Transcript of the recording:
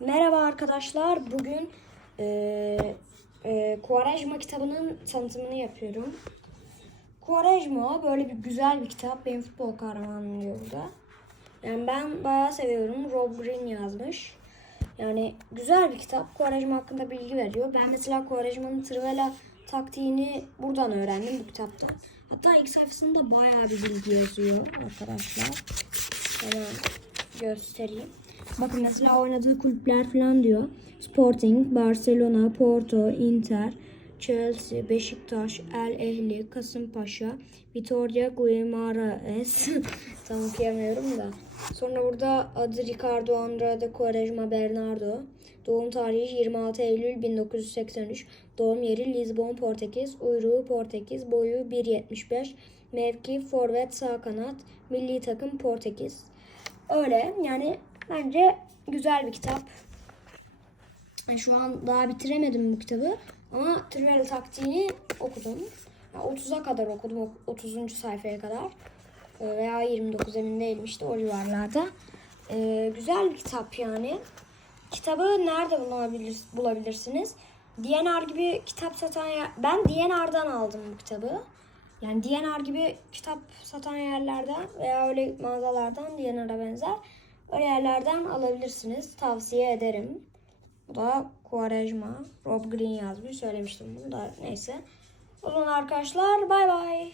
Merhaba arkadaşlar. Bugün eee eee Kuarejma kitabının tanıtımını yapıyorum. Kuarejma böyle bir güzel bir kitap. Benim futbol kahramanım diyor burada. Yani ben bayağı seviyorum. Rob Green yazmış. Yani güzel bir kitap. Kuarejma hakkında bilgi veriyor. Ben mesela Kuarejma'nın Trivela taktiğini buradan öğrendim bu kitapta. Hatta ilk sayfasında bayağı bir bilgi yazıyor arkadaşlar. Hemen göstereyim. Bakın mesela oynadığı kulüpler falan diyor. Sporting, Barcelona, Porto, Inter, Chelsea, Beşiktaş, El Ehli, Kasımpaşa, Vitoria Guimaraes. Tam okuyamıyorum da. Sonra burada adı Ricardo Andrade Quaresma Bernardo. Doğum tarihi 26 Eylül 1983. Doğum yeri Lisbon, Portekiz. Uyruğu Portekiz. Boyu 1.75. Mevki forvet sağ kanat. Milli takım Portekiz. Öyle yani bence güzel bir kitap. Yani Şu an daha bitiremedim bu kitabı ama Trivial taktiğini okudum. Yani 30'a kadar okudum, o- 30. sayfaya kadar Ee, veya 29 emin değilim işte o civarlarda. Ee, güzel bir kitap yani. Kitabı nerede bulabilir, bulabilirsiniz? DNR gibi kitap satan yer... Ben DNR'dan aldım bu kitabı. Yani DNR gibi kitap satan yerlerden veya öyle mağazalardan DNR'a benzer öyle yerlerden alabilirsiniz. Tavsiye ederim. Bu da Quaresma. Rob Green yazmış. Söylemiştim bunu da neyse. O zaman arkadaşlar bay bay.